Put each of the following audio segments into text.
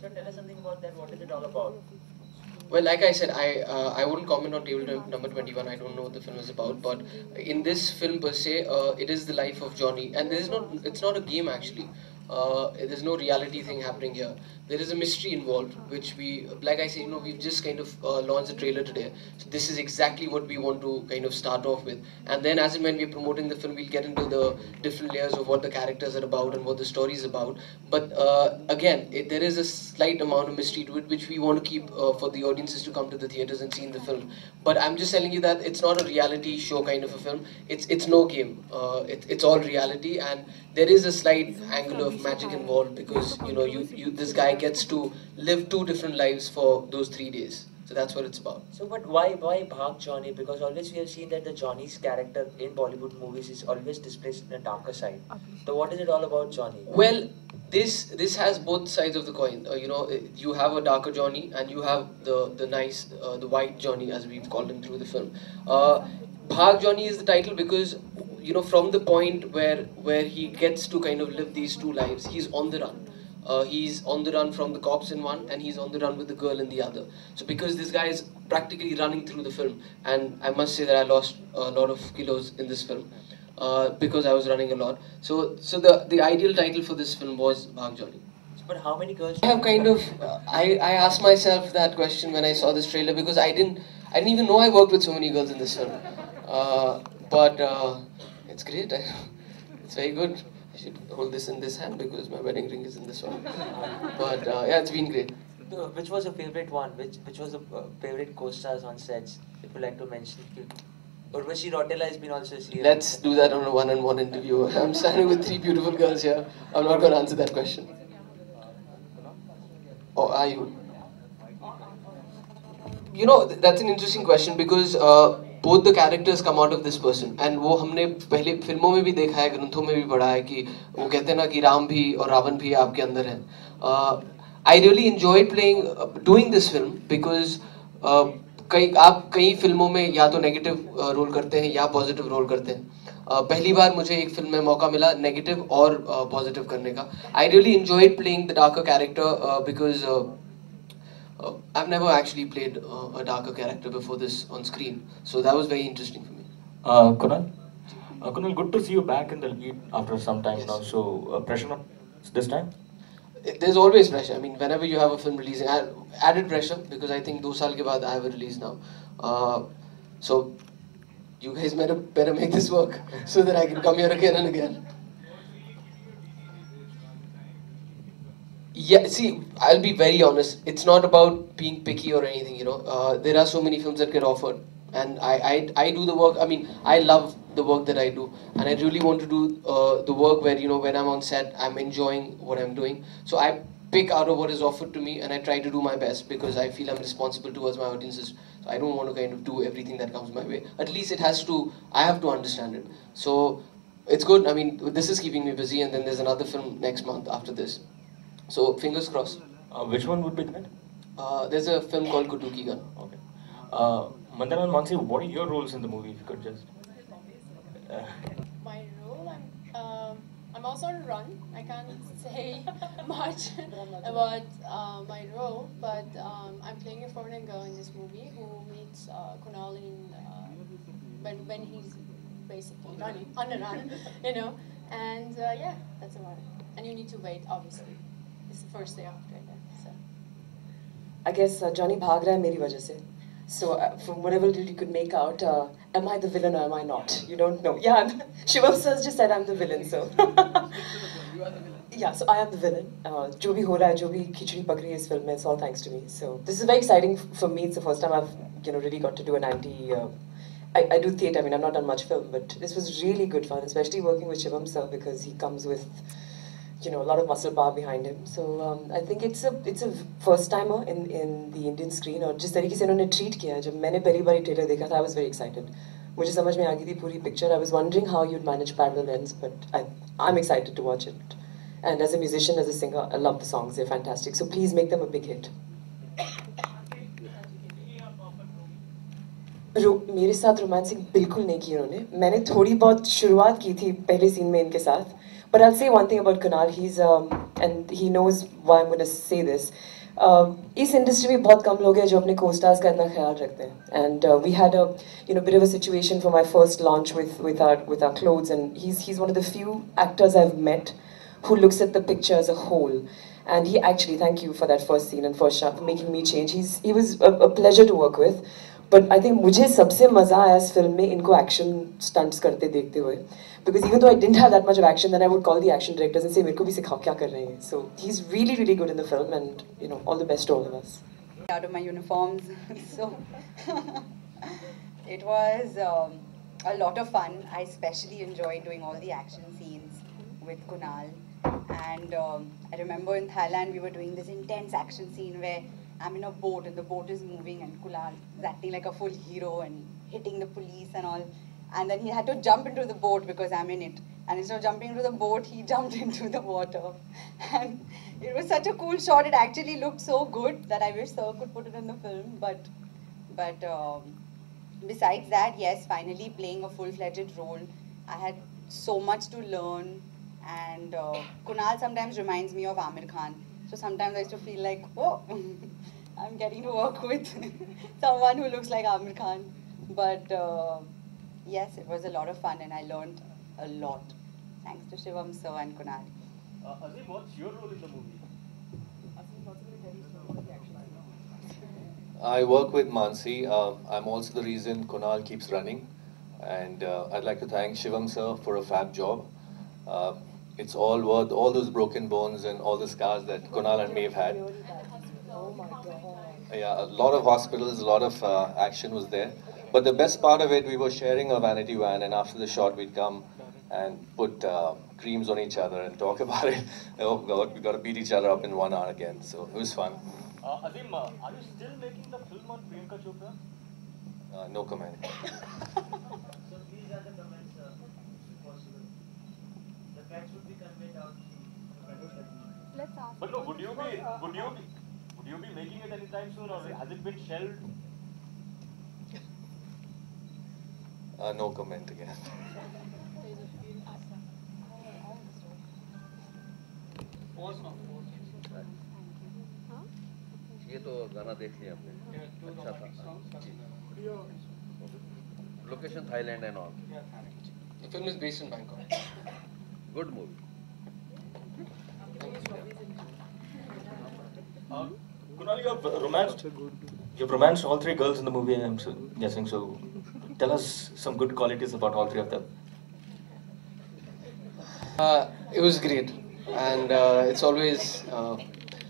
So tell us something about that. What is it all about? Well, like I said, I wouldn't comment on number 21. I don't know what the film is about, but in this film per se, it is the life of Johnny, and there is not. It's not a game actually. There's no reality thing happening here. There is a mystery involved, which we, like I said, we've just kind of launched a trailer today. So this is exactly what we want to kind of start off with, and then as and when we're promoting the film, we'll get into the different layers of what the characters are about and what the story is about. But again, there is a slight amount of mystery to it, which we want to keep for the audiences to come to the theaters and see in the film. But I'm just telling you that it's not a reality show kind of a film. It's no game. It's all reality, and there is a slight angle of magic involved because you this guy gets to live two different lives for those 3 days. So that's what it's about. So, but why Bhag Johnny? Because always we have seen that the Johnny's character in Bollywood movies is always displayed in a darker side. So, what is it all about Johnny? Well, this has both sides of the coin. You have a darker Johnny, and you have the nice, the white Johnny, as we've called him through the film. Bhag Johnny is the title because from the point where he gets to kind of live these two lives, he's on the run. He's on the run from the cops in one, and he's on the run with the girl in the other. So because this guy is practically running through the film, and I must say that I lost a lot of kilos in this film because I was running a lot. So the ideal title for this film was Bhag Johnny. But how many girls? I have kind of I asked myself that question when I saw this trailer because I didn't even know I worked with so many girls in this film. But it's great. It's very good. I should hold this in this hand because my wedding ring is in this one. But yeah, it's been great. Which was your favorite one? Which was the favorite co-stars on sets? If you like to mention. Urvashi Rautela has been also here. Let's do that on a one-on-one interview. I'm standing with three beautiful girls here. I'm not going to answer that question. Or are you? That's an interesting question because both the characters come out of this person, and वो हमने पहले फिल्मों में भी देखा है, ग्रंथों में भी पढ़ा है कि वो कहते हैं ना कि राम भी और रावण भी आपके अंदर है. I really enjoyed doing this film because आप कई फिल्मों में या तो नेगेटिव रोल करते हैं या पॉजिटिव रोल करते हैं. पहली बार मुझे एक फिल्म में मौका मिला नेगेटिव और पॉजिटिव करने का. I really enjoyed playing the darker character because I've never actually played a darker character before this on screen, so that was very interesting for me. Kunal? Kunal, good to see you back in the lead after some time now. So, pressure on this time? There's always pressure. I mean, whenever you have a film releasing, added pressure because I think 2 saal ke baad I have a release now. So, you guys better make this work so that I can come here again and again. Yeah, see, I'll be very honest. It's not about being picky or anything, there are so many films that get offered, and I do the work. I mean, I love the work that I do, and I really want to do the work where, when I'm on set, I'm enjoying what I'm doing. So I pick out of what is offered to me, and I try to do my best because I feel I'm responsible towards my audiences. So I don't want to kind of do everything that comes my way. At least I have to understand it. So it's good. I mean, this is keeping me busy, and then there's another film next month after this. So fingers crossed. Which one would be that? There's a film called Kutu Ki Gun. Okay. Mandana and Mansi, what are your roles in the movie? If you could just. My role, I'm also on run. I can't say much about my role, but I'm playing a foreign girl in this movie who meets Kunal when he's basically running on a run, and yeah, that's about it. And you need to wait, obviously. It's the first day after that, so. I guess Johnny bhag raha hai meri wajah se. So from whatever little you could make out, am I the villain or am I not? You don't know. Yeah, Shivam sir just said I'm the villain, so. Yeah, so I am the villain. Jo bhi ho raha hai, jo bhi khichdi pak rahi hai is film mein, it's all thanks to me. So this is very exciting for me. It's the first time I've really got to do an anti. I do theatre. I mean, I've not done much film, but this was really good fun, especially working with Shivam sir because he comes with a lot of muscle power behind him. So I think it's a first timer in the Indian screen. और जिस तरीके से इन्होंने treat किया जब मैंने पहली बार trailer देखा था, I was very excited. मुझे समझ में आ गई थी पूरी picture. I was wondering how you'd manage parallel ends, but I'm excited to watch it. And as a musician, as a singer, I love the songs. They're fantastic. So please make them a big hit. मेरे साथ romancing बिल्कुल नहीं की उन्होंने. मैंने थोड़ी बहुत शुरुआत की थी पहले सीन में इनके साथ. But I'll say one thing about Kunal. He's and he knows why I'm going to say this. इस इंडस्ट्री में बहुत कम लोग हैं जो अपने co-stars का इतना ख्याल रखते हैं. And we had a bit of a situation for my first launch with our clothes, and he's one of the few actors I've met who looks at the picture as a whole. And he actually, thank you for that first scene and first shot for making me change. He was a pleasure to work with. But I think मुझे सबसे मजा आया इस film में इनको action stunts करते देखते हुए. Because even though I didn't have that much of action, then I would call the action directors and say मेरे को भी सिखाओ क्या कर रहे हैं. So he's really really good in the film, and all the best to all of us. Out of my uniforms, so it was a lot of fun. I especially enjoyed doing all the action scenes with Kunal, and I remember in Thailand we were doing this intense action scene where I'm in a boat and the boat is moving and Kunal is acting like a full hero and hitting the police and all. And then he had to jump into the boat because I'm in it. And instead of jumping into the boat, he jumped into the water. And it was such a cool shot. It actually looked so good that I wish Sir could put it in the film. But besides that, yes, finally playing a full-fledged role. I had so much to learn. And Kunal sometimes reminds me of Amir Khan. So sometimes I used to feel like, oh, I'm getting to work with someone who looks like Amir Khan. But yes, it was a lot of fun and I learned a lot. Thanks to Shivam Sir and Kunal. Azim, what's your role in the movie? I work with Mansi. I'm also the reason Kunal keeps running. And I'd like to thank Shivam Sir for a fab job. It's all worth all those broken bones and all the scars that Kunal and me have had. Yeah, a lot of hospitals, a lot of action was there. But the best part of it, we were sharing a vanity van, and after the shot, we'd come and put creams on each other and talk about it. Oh God, we got to beat each other up in 1 hour again. So it was fun. Azim, are you still making the film on Priyanka Chopra? No comment. So these are the comments, if possible. The facts would be conveyed out to Let's ask. But no, would you be making it anytime soon, or has it been shelved? No comment again. ये तो गाना देख लिया हमने अच्छा था location Thailand and all The film is based in Bangkok. Good movie Kunal, you've romanced all three girls in the movie, I'm guessing. So, tell us some good qualities about all three of them. It was great, and it's always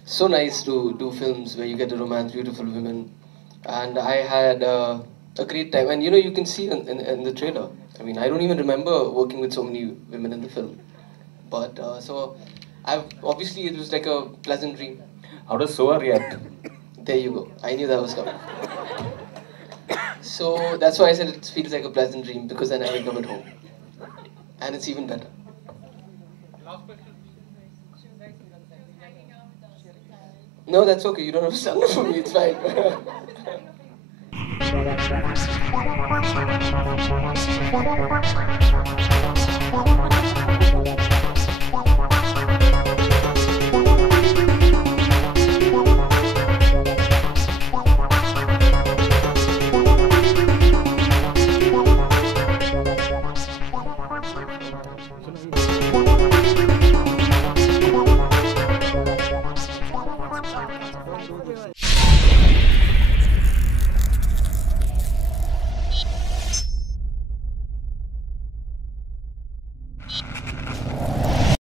so nice to do films where you get to romance beautiful women. And I had a great time, and you can see in the trailer. I mean, I don't even remember working with so many women in the film, but obviously it was like a pleasant dream. How does Soa react? There you go. I knew that was coming. So that's why I said it feels like a pleasant dream, because then I wake up at home, and it's even better. No, that's okay. You don't have to stand up for me. It's fine.